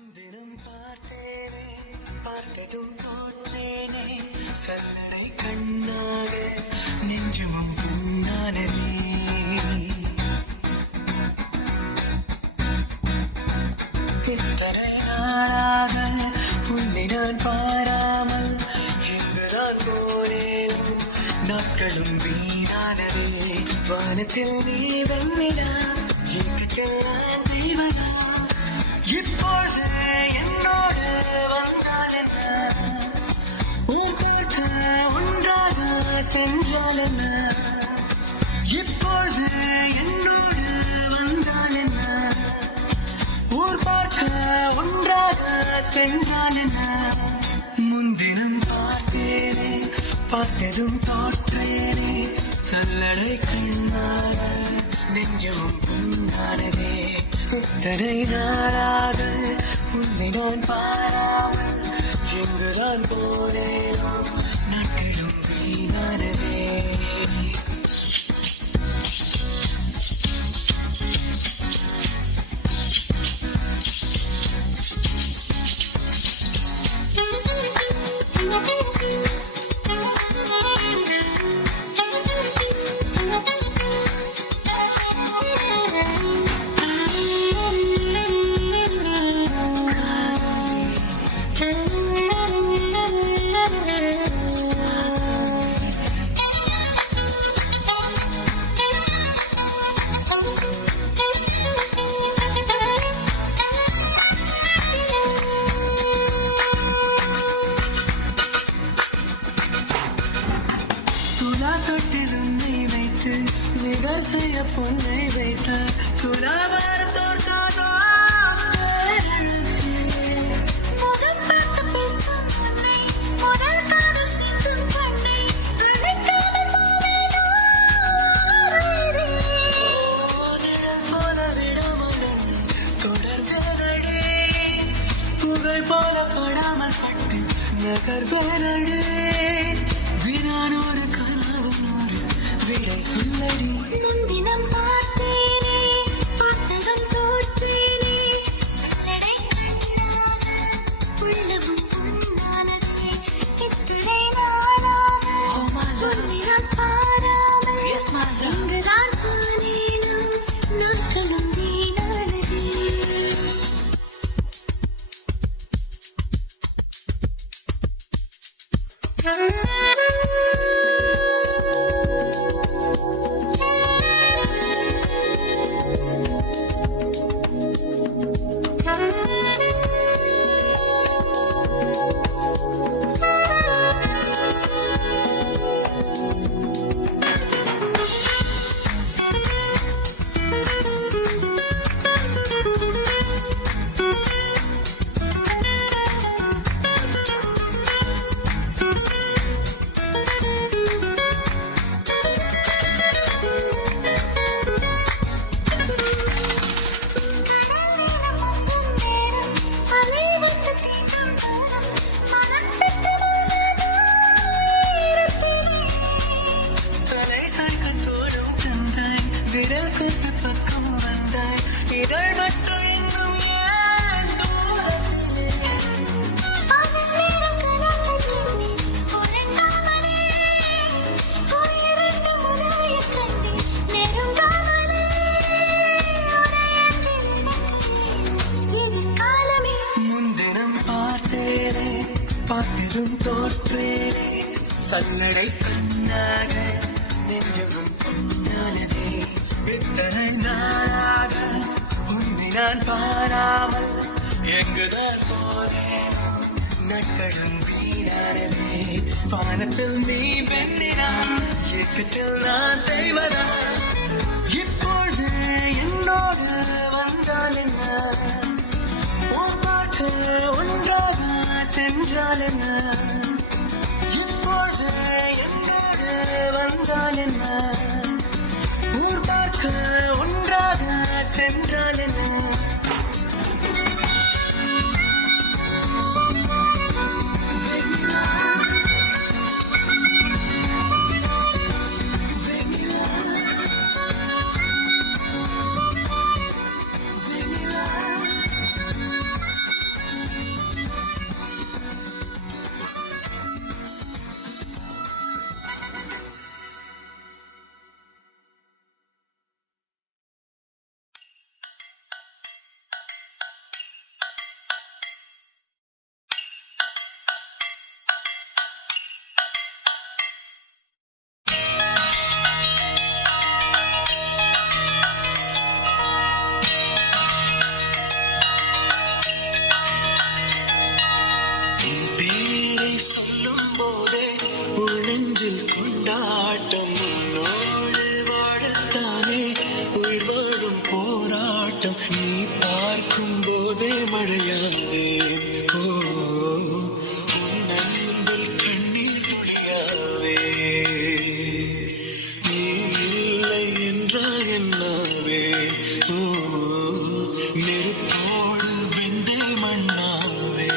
முன்தினம் பார்த்தேனே, பார்த்ததும் தோற்றேனே, சல்லடை கண்ணாக நெஞ்சமும் புண்ணானதே. இத்தனை நாளாக உன்னை நான் பாராமல் எங்குதான் போனேனோ, நாட்களும் வீணானதே. வானத்தில் நீ வெண்ணிலா, ஏக்கத்தில் நான் தெய்வனா. இப்பொழுது என்னோடு வந்தால் என்ன, உன் பார்க்க ஒன்றாக சென்றால் என்ன. இப்பொழுது என்னோடு வந்தால் என்ன, ஊர் பார்க்க ஒன்றாக சென்றால் என்ன. முன்தினம் பார்த்தேனே, பார்த்ததும் தோற்றேனே, சல்லடை கண்ணாக நெஞ்சமும் புண்ணானதே. இத்தனை நாளாக உன்னை நான் பாராமல் எங்குதான் போனேனோ, நாட்களும் வீணானதே. தொட்டில் உன்னை வைத்து நிகர் செய்ய பொன்னை வைத்தார். துலாபார தோர்த்தாதோ முகம் பார்த்து பேசும் உன்னை, முதல் காதல் சிந்தும் கண்ணை நினைக்காமல் போவேனோ. நிழல் போல விடாமல் தொடர்வேனடே, புகழ் போல படாமல் பட்டு நகர்வேனடே. வீணான ஒரு விடை சொல்லடி. முன்தினம் பார்த்தேனே, பார்த்ததும் தோற்றேனே, சல்லடை கண்ணாக உள்ளமும் புண்ணானதே. இத்தனை நாளாக உன்னை நான் பாராமல் எங்குதான் போனேனோ, நாட்களும் வீணானதே. விரல் கொண்டு பக்கம் வந்தாய், இதழ் மட்டும் இன்னும் ஏன் தூரத்திலே. பகல் நேரம் கனவில் கண்டேன் உறங்காமலே, இரண்டு முறையை கண்டேன் நெருங்காமலே. உனையன்று நினைக்கிறேன் எதிர்காலமே. முன்தினம் பார்த்தேனே, பார்த்ததும் தோற்றேனே, சல்லடை கண்ணாக நெஞ்சமும் பொன்னானதே. இத்தனை நாளாக உன்னை நான் பாராமல் எங்குதான் போனேனோ, நாட்களும் வீணானதே. வானத்தில் நீ வெண்ணிலா, ஏக்கத்தில் நான் தெய்வனா. இப்பொழுது என்னோடு வந்தால் என்ன, உன் பார்க்க ஒன்றாக சென்றால் என்ன. இப்பொழுது என்னோடு வந்தால் என்ன, ஊர் பார்க்க ஒன்றாக சென்றால் என்ன. நெஞ்சில் கொண்டாட்டம் உன்னோடு வாழத்தானே உயிர் வாழும் போராட்டம் நீ பார்க்கும் போதே மழையாவே உன் அன்பில் கண்ணீர் துளியாவே நீ இல்லை என்றால் என்னாவே நெருப்போடு வெந்தே மண்ணாவே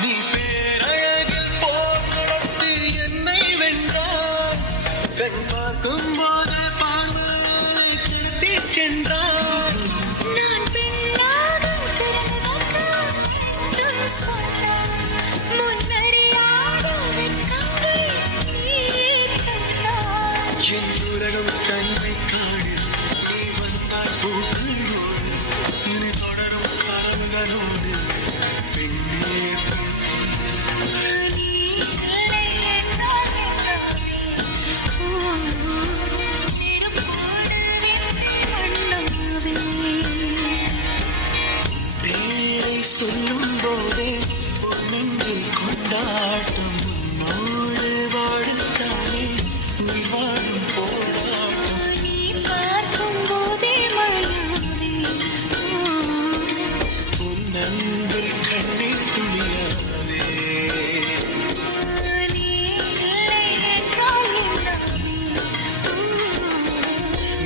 நீ பேரழகில் போர் நடத்தி என்னை வென்றார் கண் பார்க்கும் போது பார்வை திருத்தி சென்றார் நான் பெண்ணாக பிறந்ததற்கு சொன்னார் முன்னறியாத வெட்கங்கள் நீ தந்தார் என் உலகம் கண்ணை காடு நீ வந்தால் பூக்களோடு இனி தொடரும் கனவுகளோடு பெண்ணே பேரை சொல்லும் போதே உன் நெஞ்சில் கொண்டாட்டம் உன்னோடு வாழத்தானே உயிர் வாழும் போராட்டம் நீ பார்க்கும் போதே மழையாவே உன் அன்பில் கண்ணீர் துளியாவே நீ இல்லை என்றால் என்னாவே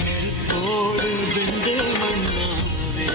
நெருப்போடு வெந்தே மண்ணாவே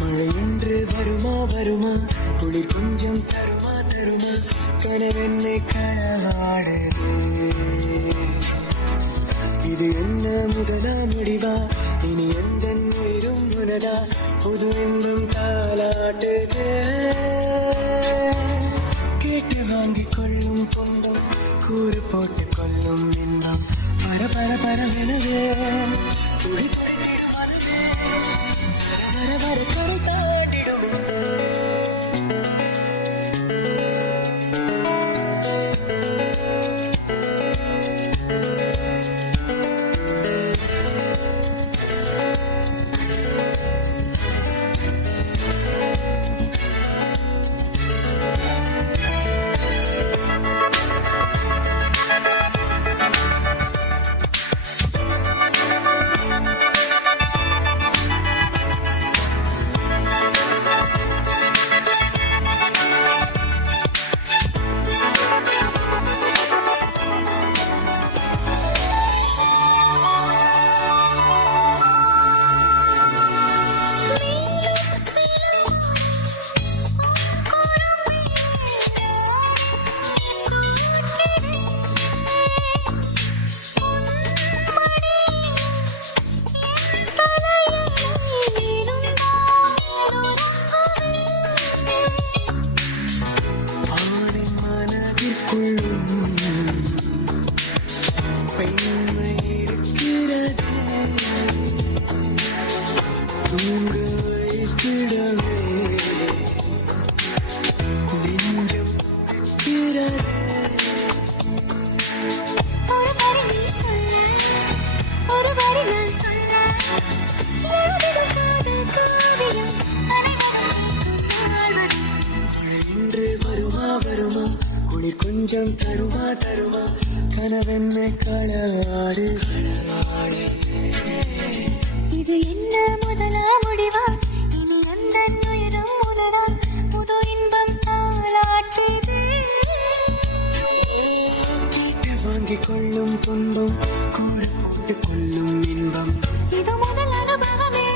மழை என்று வருமா வருமா, குளிர் கொஞ்சம் தருமா தருமா, கனவென்னை களவாடுது. இது என்ன முதலா முடிவா, இனி எந்த உயிரும் உனதா, புது இன்பம் தாலாட்டுது. கேட்டு வாங்கிக் கொள்ளும் துன்பம், கூறு போட்டு கொள்ளும் இன்பம், பர பர பரவெனவே துடி துடித்திடும் மனமே, வர வர வர கரை தாண்டிடும். குளிர் கொஞ்சம் தருமா தருமா கனவென்னை களவாடு இது என்ன முதலா முடிவா இனி அந்த உயிரும் முதலா புது இன்பம் தாளாட்டுது வாங்கிக் கொள்ளும் துன்பம் கூறு போட்டு கொள்ளும் இன்பம் இது முதல் அனுபவமே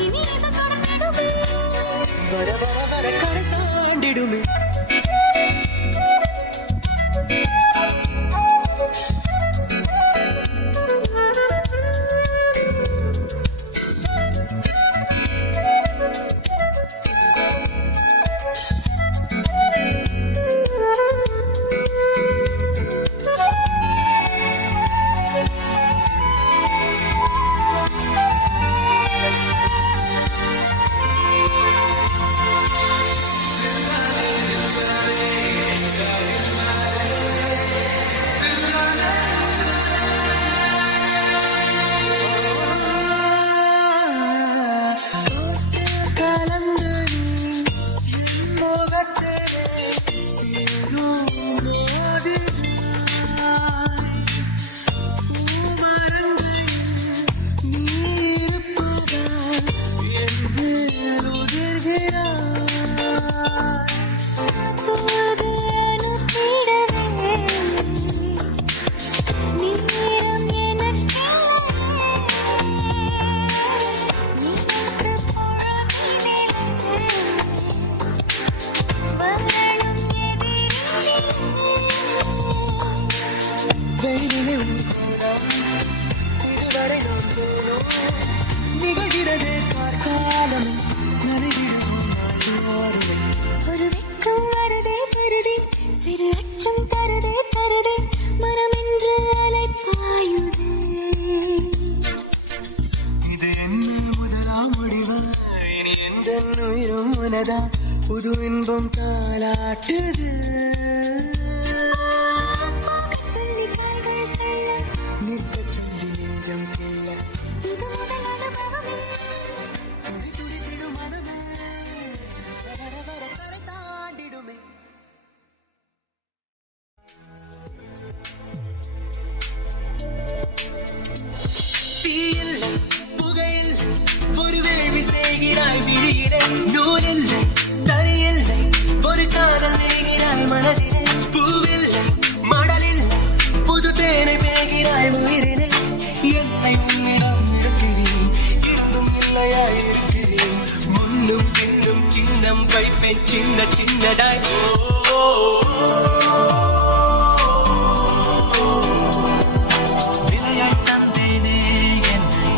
இனி இது தொடர்ந்திடுமே வர வர வர கரை தாண்டிடுமே நிகழ்கிறது கார்காலம் ஒரு வெக்கம் வருதே வருதே சிறு அச்சம் தருதே தருதே மனமென்று அலைப்பாயுதே இது என்ன முதலாம் முடிவா இனி எந்த உயிரும் உனதா புது இன்பம் தாளாட்டுது சொல்லி கால்கள் தள்ள நிற்க சொல்லி நெஞ்சம் கிள்ள இது முதல் அனுபவமே துடி துடித்திடும் மனமே வர வர கரை தாண்டிடுமே தீயில்லை புகையில்லை ஒரு வேள்வி செய்கிறாய் விழியிலே நூலில்லை தரையில்லை ஒரு காதல் நெய்கிறாய் மனதிலே பூவில்லை மடலில்லை புது தேனை பேகிறாய் உயிரிலே என்னை உன்னிடம் இருக்கிறேன் இருந்தும் இல்லையாய் இருக்கிறேன் முன்னும் பின்னும் சின்னம் வைப்பேன் சின்ன சின்னதாய் விலையாய் தந்தேனே என்னை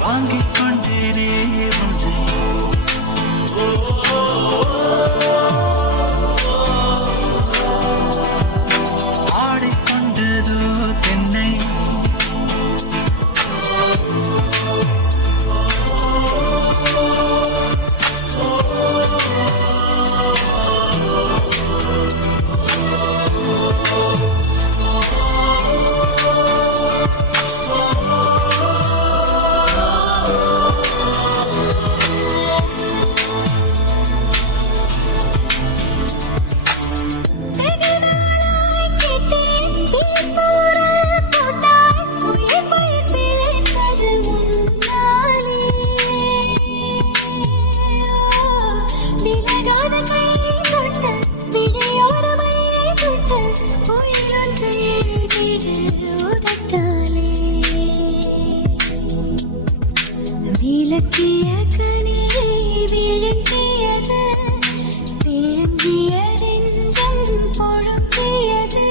வாங்கிக் கொண்டேனே உன்னை ஆடிக்கொண்டதோ தென்னை வெகுநாளாய் கேட்டேன் விழிப்போரல் போட்டாய் உயிர் பயிர் பிழைத்தது உன்னாலே விலகாத கையை தொட்ட விழியோர மையை தொட்ட உயிர் ஒன்றை எழுதிடு உதட்டாலே விளக்கிய கனியை விழுங்கியது விழுங்கிய நெஞ்சம் பொழுங்கியது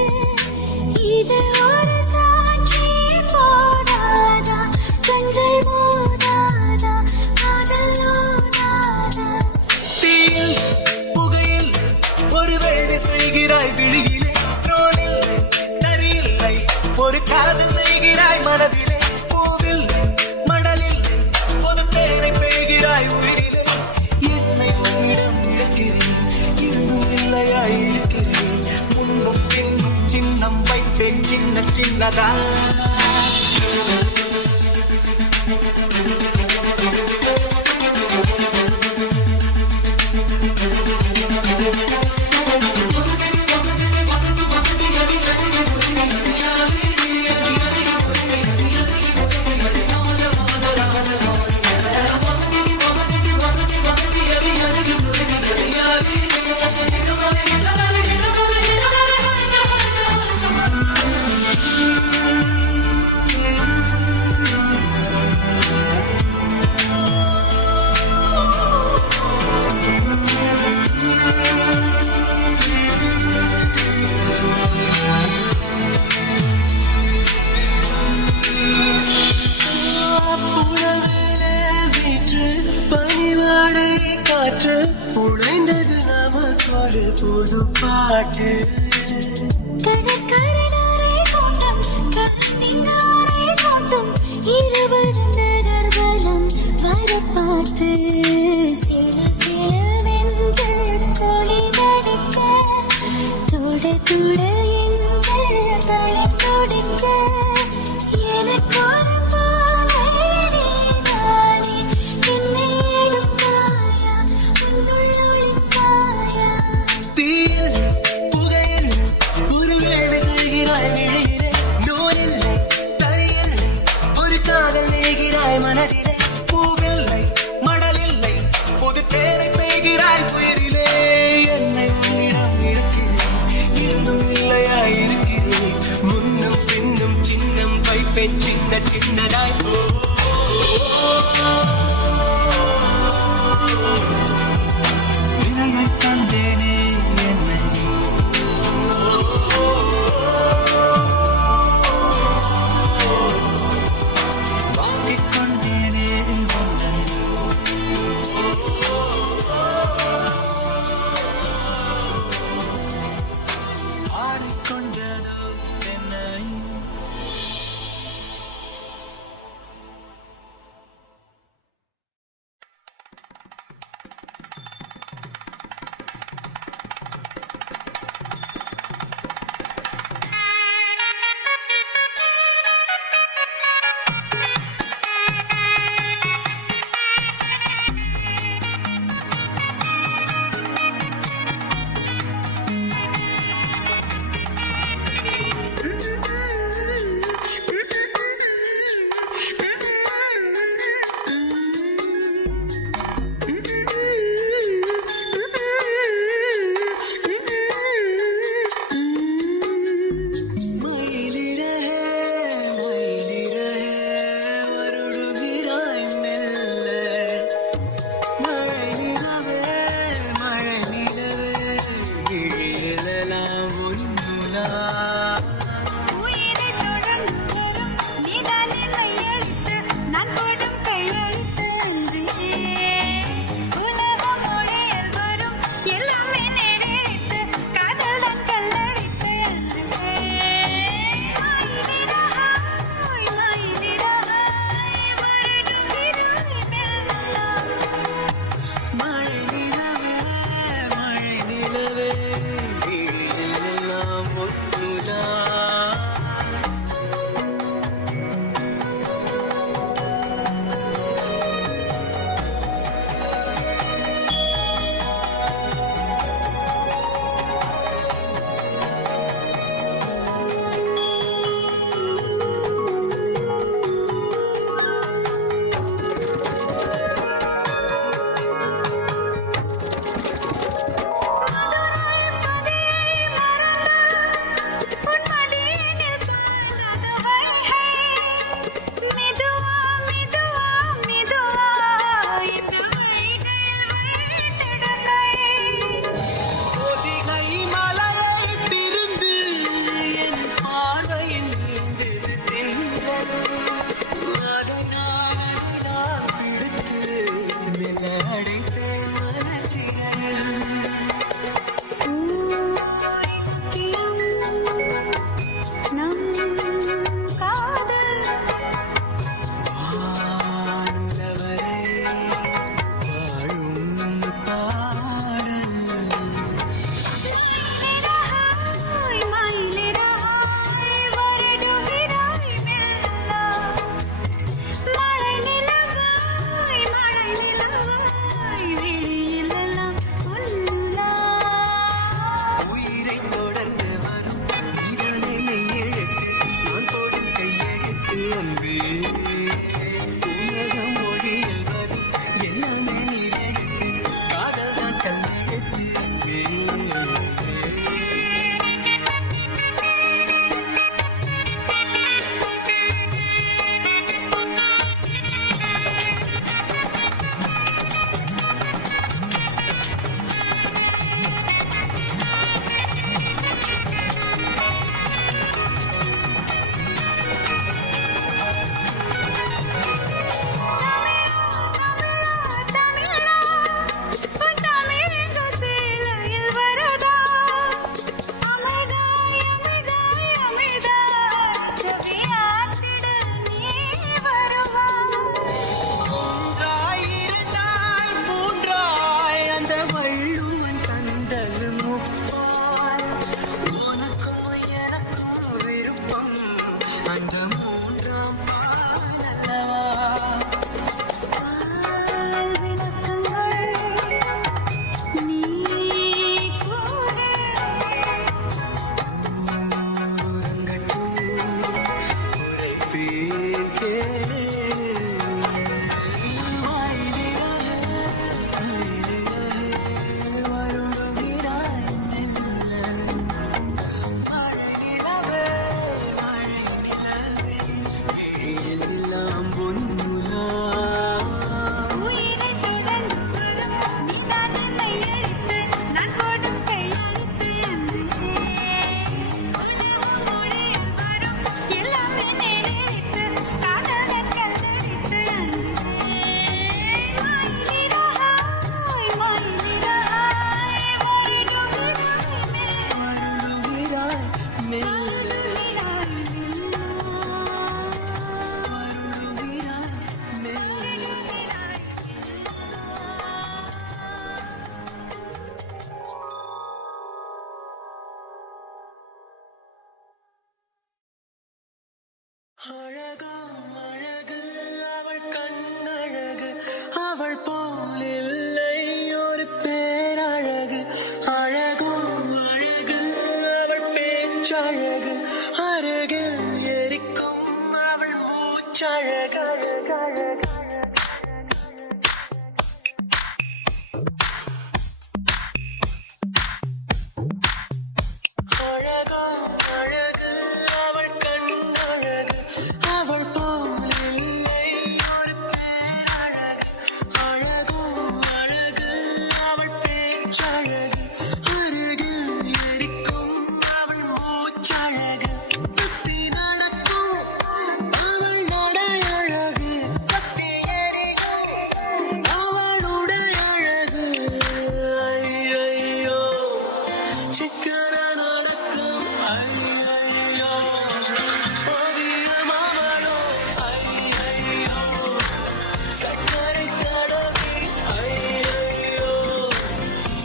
இது ஒரு சாட்சி போதாதா கண்கள் மோதாதா காதல் ஓதாதா தீயில் புகையில் ஒரு வேள்வி செய்கிறாய் விழியிலே ரோலில்லை தரியில்லை ஒரு காதல் நெய்கிறாய் மனதிலே பூவில்லை மடலில்லை பொது தேனை பெய்கிறாய் உயிரிலே என்னை உன்னிடம் இழக்கிறேன் இருந்தும் இல்லையாய் இருக்கிறேன் முன்னும் பின்னும் சின்னம் வைப்பேன் சின்ன சின்னதா புது பாட்டு கடற்கரையாரே தோட்டம் கலந்திங்காரே தோட்டம் இருவரும் நகர்வலம் வரப்பார்த்து சில சிலவென்று தொலை தடுக்க தொட தொட என்று தலை கொடுக்க எனக்கு ஒரு போலை நீதானே என்னை எடுத்தாயா உன்னுள் ஒளித்தாயா தீயில் புகையில் ஒரு வேலை செய்கிறாய் விழியிலே நோயில்லை தரியில்லை ஒரு காதல் நேகிறாய் மனதிலே பூவில்லை மடலில்லை புது தேனை பெய்கிறாய் உயிரிலே என்னை உன்னிடம் இருக்கிறேன் இருந்தும் இல்லையா இருக்கிறேன் முன்னும் பின்னும் சின்னம் வைப்பேன் சின்ன சின்னதாய் விலையை தந்தேனே என்னை வாங்கிக் கொண்டேனே உன்னை ஆடிக்கொண்டதோ என்னை உயிரை தொடர்ந்து வரும் நீதானே கையெழுத்து நான் போடும் கையெழுத்து அன்றே உலகம் மொழியில் வரும் எல்லாமே நேரெழுத்து காதல் தான் கல்லழித்து அன்றே மயிலிறகாய் மயிலிறகாய் வருடும் விராய் மெல்லாம் மழை நிலவே மழை நிலவே விழியெல்லாம் ஒன்றுலா மதுராய்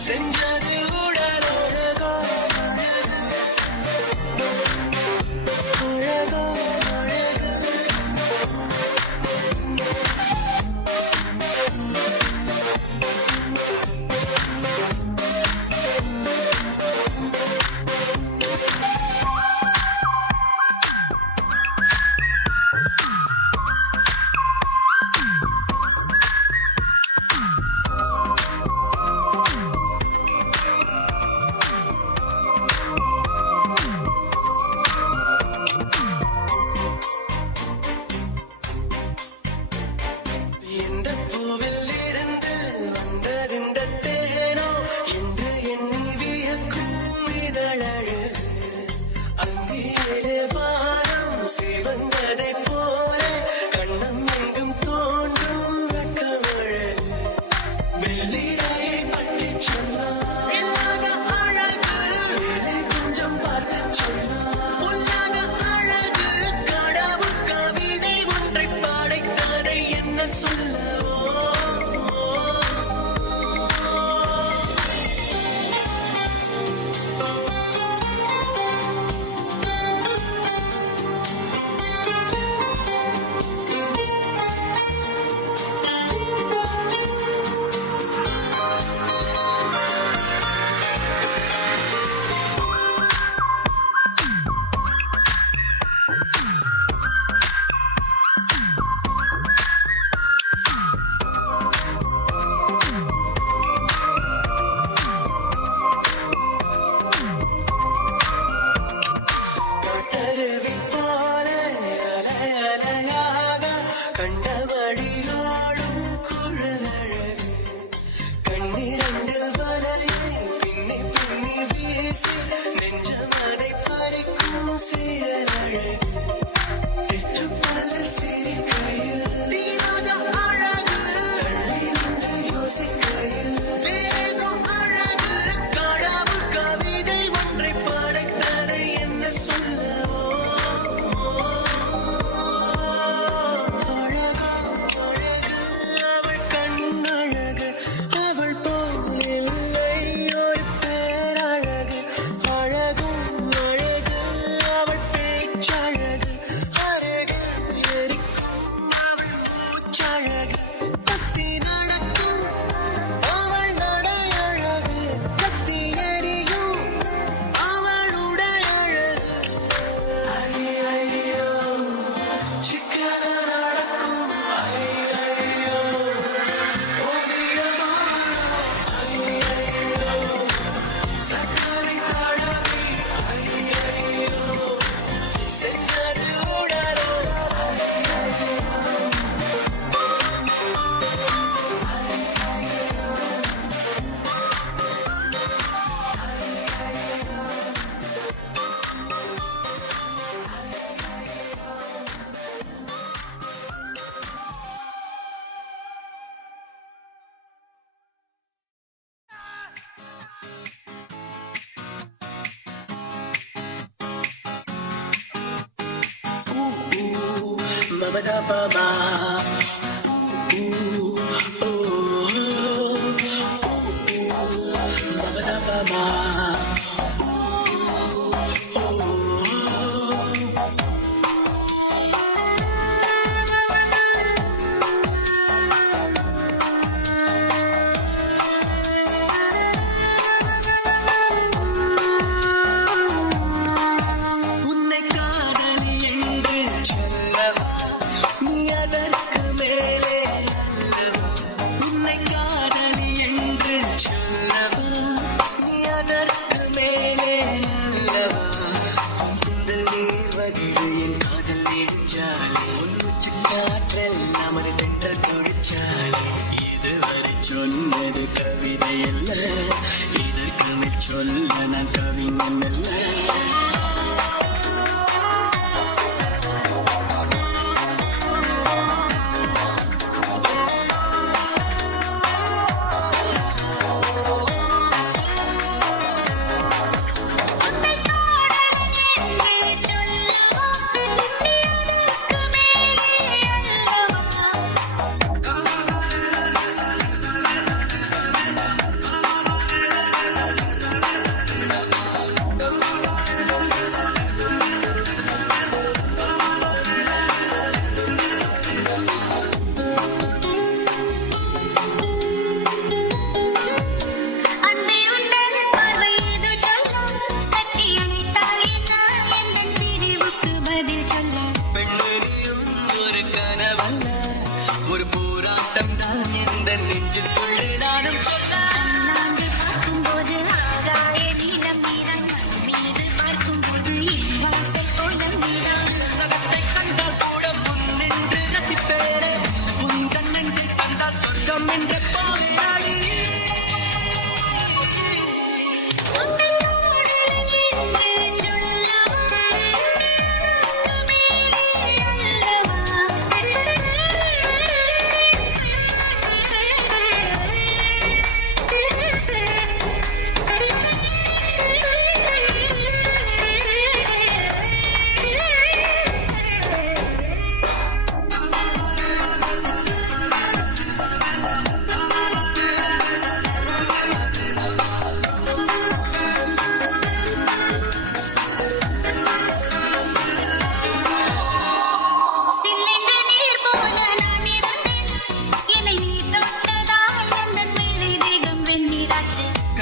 செஞ்சது உடல் அழகோ அழகோ எந்த பூவில் இருந்து வந்ததிந்த தேனோ என்று எண்ணி வியக்கும் இதழழகு அங்கே வானம் சிவந்ததைப் போல கண்ணம் எங்கும் தோன்றும் வெட்கமழகு வெள்ளிடையை பற்றி சொன்னார் இல்லாத அழகு வேலை கொஞ்சம் பார்த்து சொன்னார் பொல்லாத அழகு கடவுள் கவிதை ஒன்றை படைத்ததை என்ன சொல்லவோ கட்டருவி போல அலையலையாக கண்டபடியோடும் குழலழகு கண்ணிரண்டு வரையை பின்னி பின்னி வீசி நெஞ்சமதை பறிக்கும் சீரழகு தெற்றுப்பல்லில் சிரிக்கையில் தீராத அழகு தள்ளி நின்று யோசிக்கையில் வேறேதோ அழகு கடவுள் கவிதை ஒன்றை படைத்ததை என்ன சொல்லவோ அழகோ அழகு அவள் கண்ணழகு அவள் போல் இல்லை ஒரு பேரழகு அழகும் அழகு அவள் பேச்சழகு அருகில் எரிக்கும் அவள் மூச்சழகு கத்தி நடக்கும் அவள் நடையழகு கத்தி எரியும் அவளுடைய அழகு ஐயோ சிக்கன நடக்கும் ஐயோ ஓவியமாவளோ ஐயோ சக்கரை தடவி ஐயோ செஞ்சது உடலோ Mama mama mama உன்னை காதலி என்று சொல்லவா நீ அதற்கு மேலே அல்லவா உன்னை காதலி என்று சொல்லவா நீ அதற்கு மேலே அல்லவா உந்தல் நீர் வகிடு என் காதல் நெடுஞ்சாலை உன்னுச்சு காற்றல் நமது தென்றல் தொழிற்சாலை இதுவரை சொன்னது கவிதை அல்ல இதற்கு மேல் சொல்ல நான் கவிஞன் அல்ல உன்னை காதலி என்று சொல்லவா நீ அதற்கு மேலே அல்லவா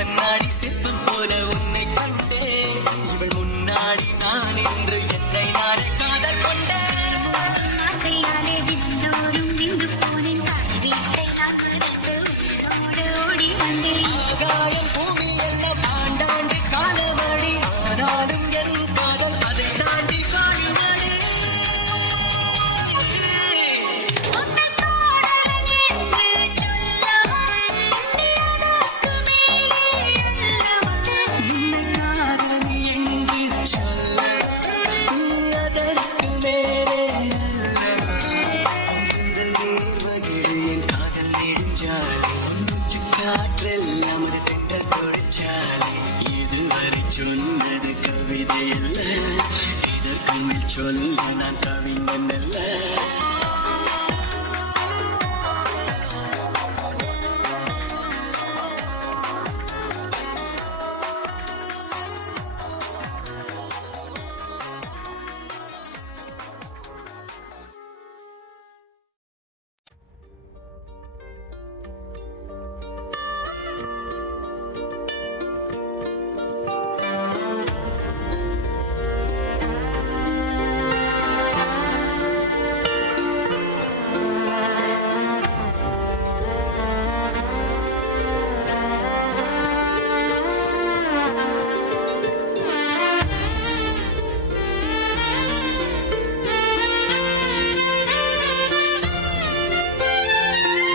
கண்ணாடி சிற்பம் போல உன்னை கண்டேன். இவள் முன்னாடி நான் என்று என்னை நானே காதல் கொண்டேன். ஆசையாலே தினந்தோறும் நின்று போனேன். தாய் வீட்டை நான் மறந்து உன்னோடு ஓடி வந்தேன். ஆகாயம் பூமி எல்லாம் ஆண்டாண்டு காலமடி. ஆனாலும் என் காதல் அதை தாண்டி காணுமடி. உன்னை காதலன் என்று சொல்லவா? நீ அதற்கு மேலே அல்லவா? உன்னை காதலி என்று சொல்ல நீ அதற்கு மேலே அல்லவா? இந்த நேர்வகிடு என் காதல் நெடுஞ்சாலை. மூச்சு காற்றெல்லாம் ஒரு தென்றல் தொழிற்சாலை. இதுவரை சொன்னது கவிதை அல்ல, இதற்கு மேல் சொல்ல நான் கவிஞன் அல்ல.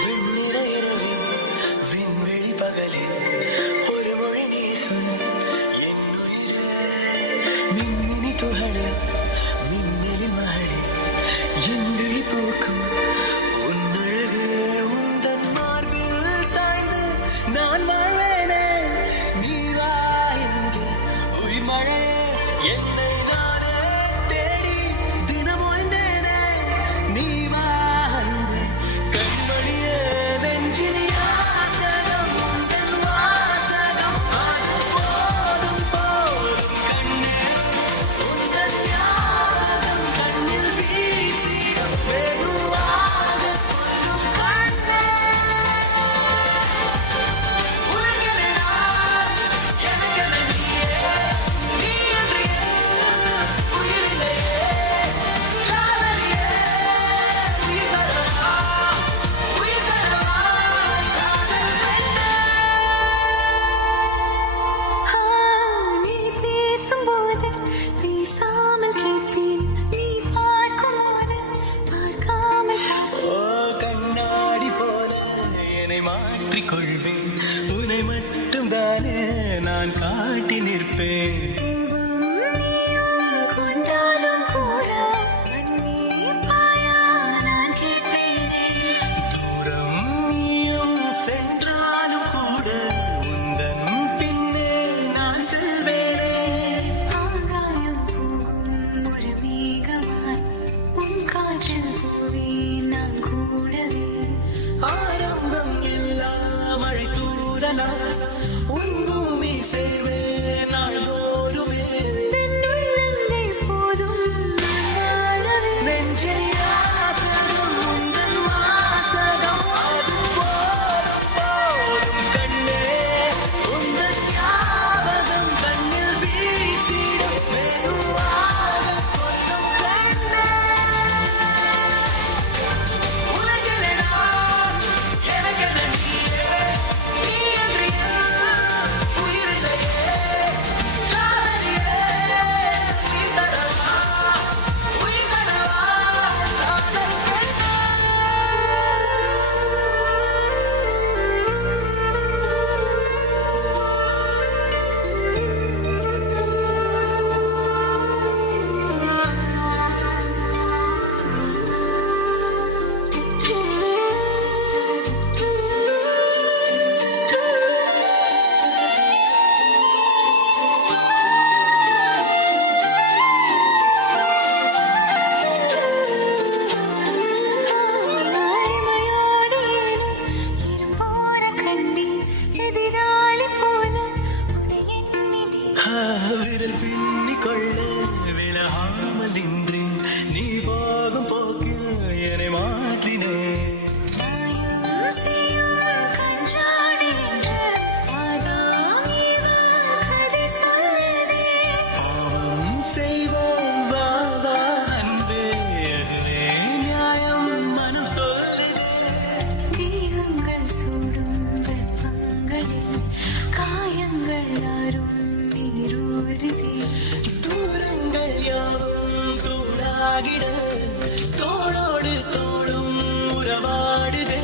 வெண்ணிற இரவில், விண்வெளி பகலில் ஒரு மொழி நீ சொல் என் உயிரே. மின்மினி துகளே, மின்னலின் மகளே, என் விழி பூக்கும் உன் அழகு. உந்தன் மார்பில் சாய்ந்து நான் வாழ்வேனே. நீ வா என்கிற உயிர் மழை. என்னை நானே தேடி தினம் வாழ்ந்தேனே. நீ வா அன்பே, கண்மணியே, நெஞ்சில் யாசகம் உந்தன் வாசகம். அது போதும் போதும் கண்ணே, உந்தன் ஞாபகம் கண்ணில் வீசிடும் வெகுவாக கொல்லும் கண்ணே. உலகென நான், எனக்கென நீயே, நீ என்று என் உயிரிலேயே. காதலியே, உயிர் தரவா, உயிர் தரவா, காதல் பெண்ணே. நீ பேசும்போது பேசாமல் கேட்பேன். நீ பார்க்கும்போது பார்க்காமல் ஓ கண்ணாடி போல என்னை மாற்றிக்கொள்வேன். உன்னை மட்டும் தானே நான் காட்டி நிற்பேன். நீயும் கொண்டாலும் கூட மன்னிப்பாயா நான் கேட்பேனே. தூரம் நீயும் சென்றாலும் கூட உந்தன் பின்னே நான் செல்வேனே. ஆகாயம் போகும் ஒரு மேகமாய் உன் காற்றில் போவேன் நான் கூடவே. ஆரம்பம் எல்லாம் மழை தூறலா, உன் பூமி சேர்வேன் நாள்தோறுமே. என் உள்ளங்கை போதும் நான் வாழவே. நெஞ்சில் யாசகம் உந்தன் வாசகம். அது போதும் போதும் கண்ணே, உந்தன் ஞாபகம் கண்ணில் வீசிடும் வெகுவாக கொல்லும் கண்ணே. உலகிலே நான், எனக்கென நீயே, நீ என்று என் உயிரிலேயே. காதலியே, உயிர் தரவா, உயிர் தரவா, காதல் பெண்ணே. ஆய்மையோடேனும் இரும்போர கண்டேன். எதிராளி போல உன்னை எண்ணினேன். விரல் பின்னிக் கொள்ள விலகாமல் நின்றேன். நீ போகும் போக்கில் என்னை மாற்றினேன். மாயம் செய்யும் கஞ்சாடி என்று வாதாம் பாவங்கள் யாரும் நீரூறுதே தூரங்கள் யாவும் தூளாகிட தோளோடு தோளும் உறவாடுதே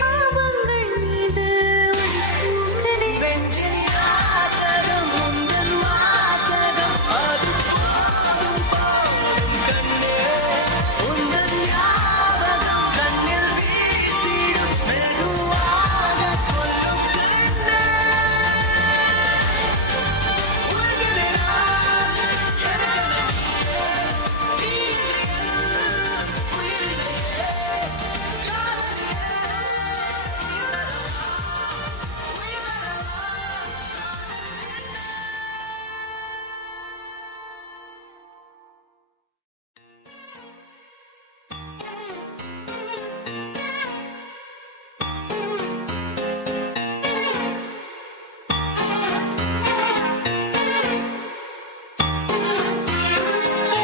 பாவங்கள் மீது உனக்குதே வெஞ்சின் யாசகம் உந்தன் வாசகம் அது போதும் போதும் கண்ணே உந்தன் ஞாபகம் கண்ணில் வீசிடும் மெதுவாக கொல்லும் கண்ணே உலகிலே நான் எனக்கு நீ உயிரிலே காதலியே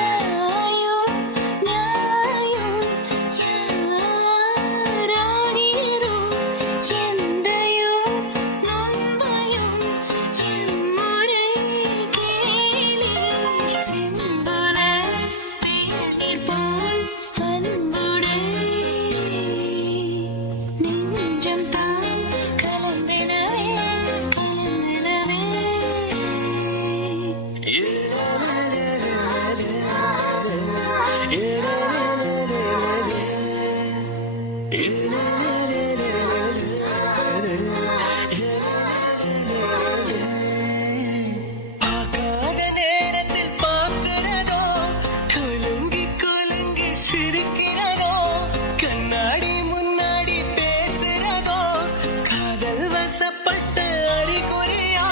யாயும் ஞாயும் யாரானீரோ எந்தையும் நொந்தையும் எம்முறை கேளே செம்புல தேநீர் போல் அன்புடை நெஞ்சம் தான் கலந்தினவே கலந்தினவே பார்க்காத நேரத்தில் பார்க்கிறதோ குலுங்கி குலுங்கி சிரிக்கிறதோ கண்ணாடி முன்னாடி பேசுறதோ காதல் வசப்பட்ட அறிகுறியா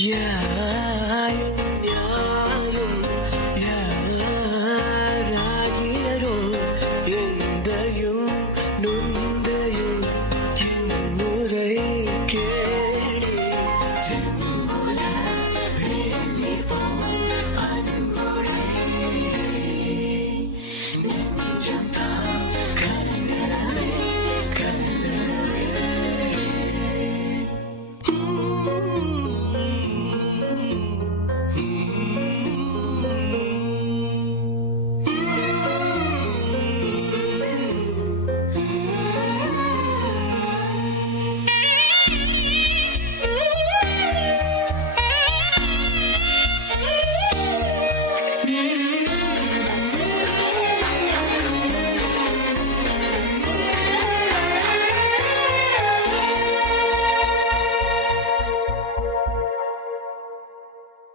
யாரும் யாரும் யாராகியரோ எந்தையும் நொந்தையும் எம்முறை கேளே செம்புல தேநீர் போல் அன்புடை நெஞ்சம் தான் கலங்கிடவே கலங்கிடவே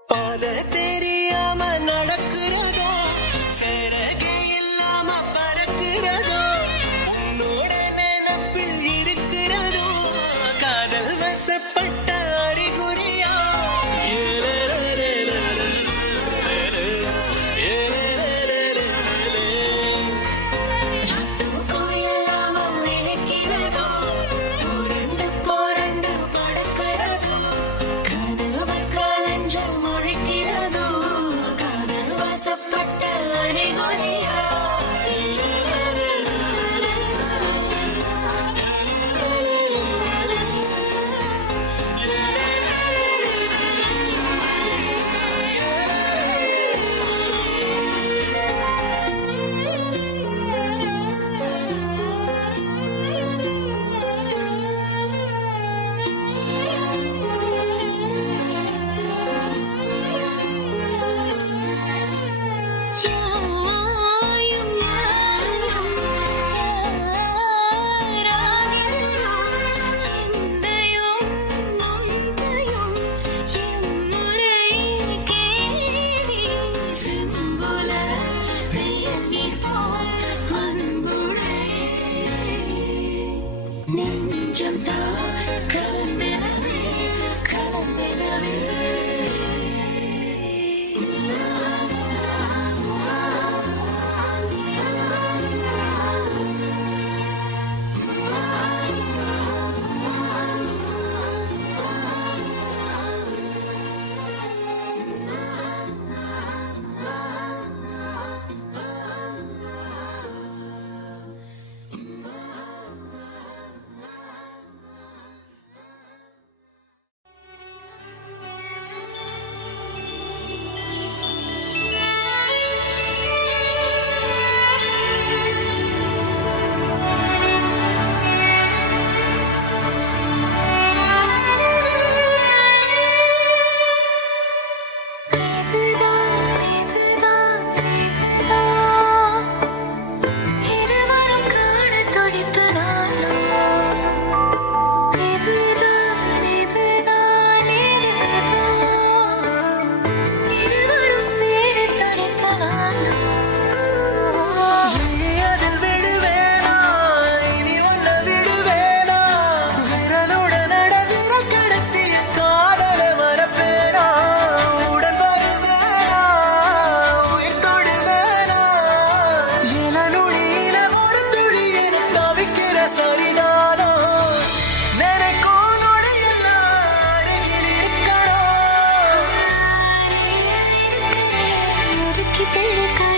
பாத தெரியாம நடக்கிறதோ சிறகே இல்லாம பறக்கிறதோ உன்னோட நினைப்பில் இருக்கிறதோ காதல் வசப்பட்ட அறிகுறியா கோயிலாமல் நினைக்கிறதோ புரண்டு புரண்டு படுக்கிறதோ கனவு கலஞ்சல் முழிக்கிறதோ கிட்டேக்கா